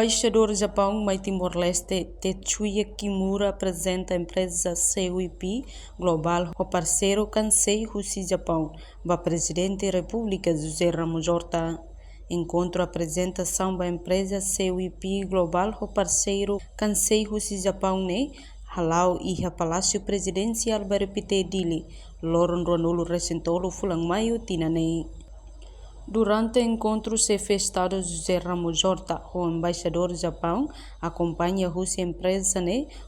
Embaixador Japaun mai Timor-Leste Tetsuya Kimura apresenta a empresa CUIP global ao parceiro Kansei Husi Japaun, ba presidente da República José Ramos Horta. Encontro apresentação da empresa CUIP global ao parceiro Kansei Husi Japaun ne halau iha Palácio Presidencial barepite dili loron ronulu recentolo fulang maio tinanei. Durante o encontro, o chefe de Estado José Ramos Horta, o embaixador Japaun, acompanha a Rússia empresa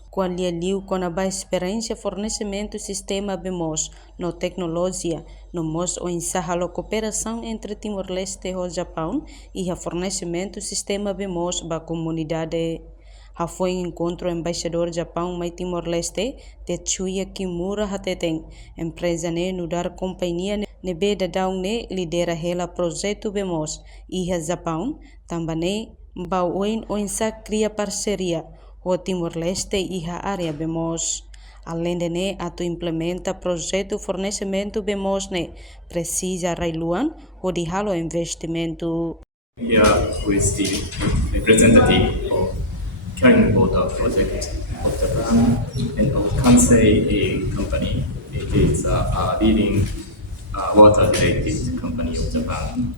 com aliado com a experiência fornecimento sistema Moos, no tecnologia, no Moos o ensaio cooperação entre Timor-Leste e o Japão e a fornecimento sistema Moos para a comunidade. Ha foi encontro embaixador Japão mai Timor-Leste, Tetsuya Kimura hateteng, empresa no dar companhia ne beda daun ne lidera hela projeto Moos, e a Japão também bauin o insa cria parceria o Timor-Leste e a área Moos. Além de atu implementa projeto fornecimento Moos precisa railuan o de halo investimento. Here with the representative of Carrying Water project of Japan and of Kansei company. It is a leading water-related company of Japan.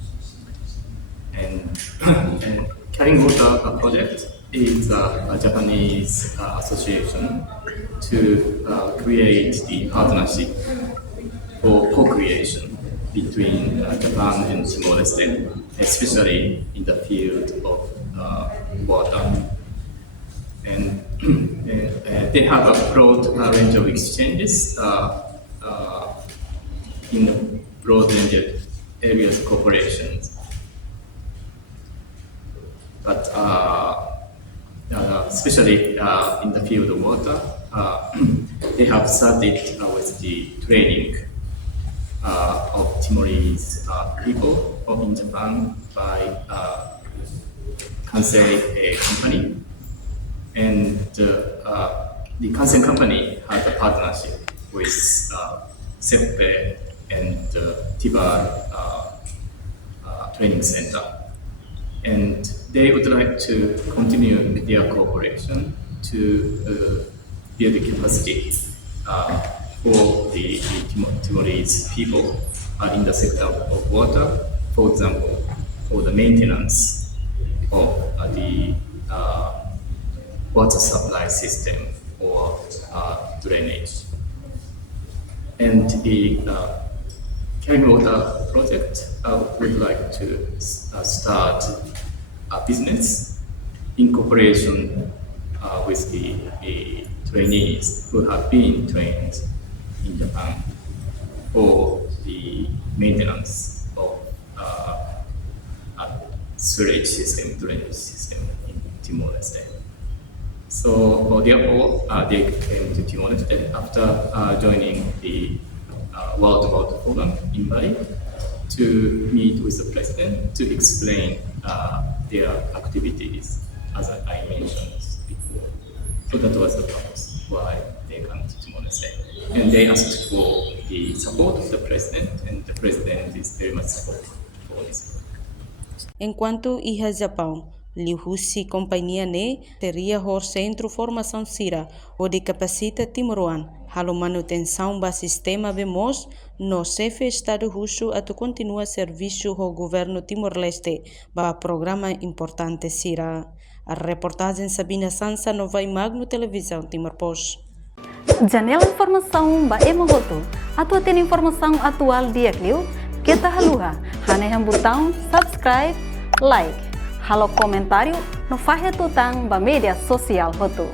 And Carrying Water project is a Japanese association to create the partnership for co-creation between Japan and Timor-Leste, especially in the field of water. And they have a broad range of exchanges in broad range of areas of cooperation. But especially in the field of water, they have started with the training of Timorese people in Japan by Kansei company. And the Kansei company has a partnership with SEPPE and Timor Training Center. And they would like to continue their cooperation to build the capacity for the Timorese people in the sector of water, for example, for the maintenance of the water supply system or drainage. And the Carrying Water project would like to start a business in cooperation with the trainees who have been trained in Japan for the maintenance of sewage system, drainage system in Timor-Leste. So therefore, they came to Timor-Leste after joining the World Water Forum in Bali to meet with the president to explain their activities, as I mentioned before. So that was the purpose why they came to Timor-Leste. And they asked for the support of the president, and the president is very much supportive for this. Enquanto ia Japão, Liuhusi companhia teria o centro formação Sira, onde capacita Timoroan, halo manutenção do sistema Moos, no chefe Estado russo atu continua serviço ao governo Timor-Leste, para programa importante Sira. A reportagem Sabina Sansa no Vai Magno Televisão Timor Post. Janela informação ba Emogoto, atu tem informação atual dia Clio, kita haluha, haneham botão subscribe, like. Halo comentário no Fahia Tutang ba media sosial hotu.